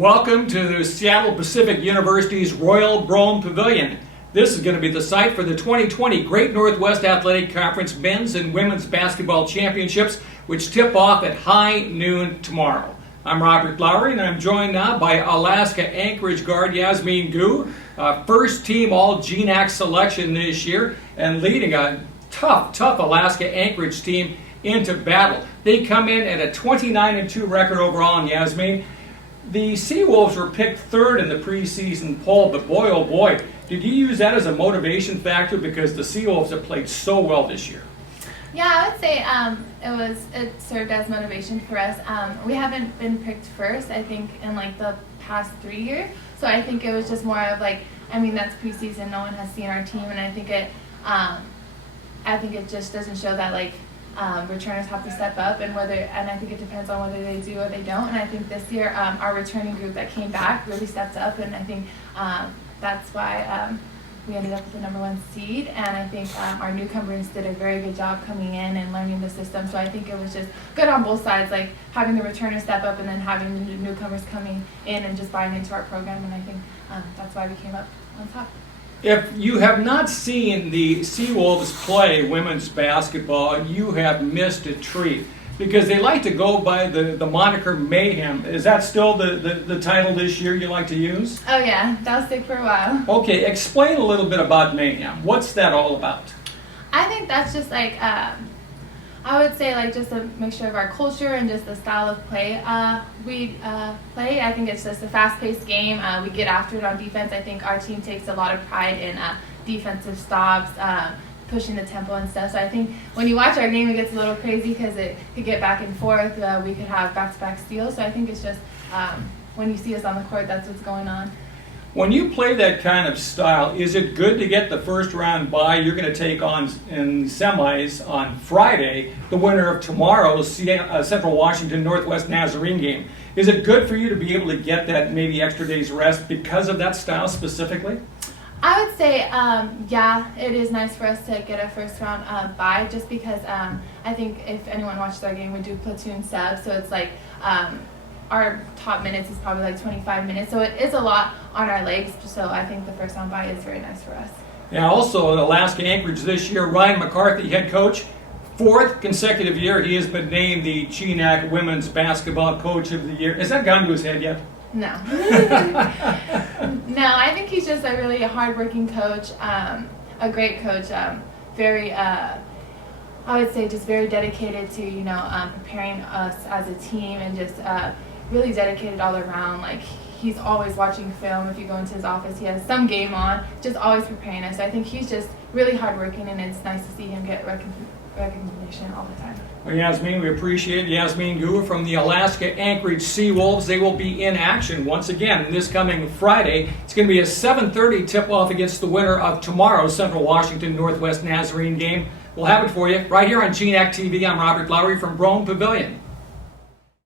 Welcome to Seattle Pacific University's Royal Brome Pavilion. This is going to be the site for the 2020 Great Northwest Athletic Conference Men's and Women's Basketball Championships, which tip off at high noon tomorrow. I'm Robert Lowery, and I'm joined now by Alaska Anchorage guard Yazmeen Goo, first team all GNAC selection this year, and leading a tough Alaska Anchorage team into battle. They come in at a 29-2 record overall, and Yazmeen, the Seawolves were picked third in the preseason poll, but boy, oh boy, did you use that as a motivation factor because the Seawolves have played so well this year? Yeah, I would say it served as motivation for us. We haven't been picked first, I think, in like the past 3 years. So I think it was just more of like, that's preseason. No one has seen our team, and I think it just doesn't show that like returners have to step up, and I think it depends on whether they do or they don't. And I think this year our returning group that came back really stepped up, and I think that's why we ended up with the #1 seed. And I think our newcomers did a very good job coming in and learning the system. So I think it was just good on both sides, like having the returners step up and then having the newcomers coming in and just buying into our program. And I think that's why we came up on top. If you have not seen the Seawolves play women's basketball, you have missed a treat because they like to go by the moniker Mayhem. Is that still the title this year you like to use? Oh yeah, that'll stick for a while. Okay, explain a little bit about Mayhem. What's that all about? I think that's just like, I would say like just a mixture of our culture and just the style of play we play. I think it's just a fast-paced game. We get after it on defense. I think our team takes a lot of pride in defensive stops, pushing the tempo and stuff. So I think when you watch our game, it gets a little crazy because it could get back and forth. We could have back-to-back steals. So I think it's just when you see us on the court, that's what's going on. When you play that kind of style, is it good to get the first round bye? You're going to take on in semis on Friday the winner of tomorrow's Central Washington Northwest Nazarene game. Is it good for you to be able to get that maybe extra day's rest because of that style specifically? I would say, yeah, it is nice for us to get a first round bye just because I think if anyone watched our game, we do platoon subs, so it's like our top minutes is probably like 25 minutes, so it is a lot on our legs, so I think the first round bye is very nice for us. Yeah, also at Alaska Anchorage this year, Ryan McCarthy, head coach, 4th consecutive year he has been named the GNAC Women's Basketball Coach of the Year. Has that gone to his head yet? No. No, I think he's just a really hardworking coach, a great coach, very, I would say just very dedicated to, preparing us as a team and just really dedicated all around. Like he's always watching film. If you go into his office, he has some game on, just always preparing us. So I think he's just really hardworking, and it's nice to see him get recognition all the time. Well, Yazmeen, we appreciate it. Yazmeen Goo from the Alaska Anchorage Seawolves. They will be in action once again this coming Friday. It's going to be a 7:30 tip-off against the winner of tomorrow's Central Washington Northwest Nazarene game. We'll have it for you right here on GNAC TV. I'm Robert Lowery from Brome Pavilion.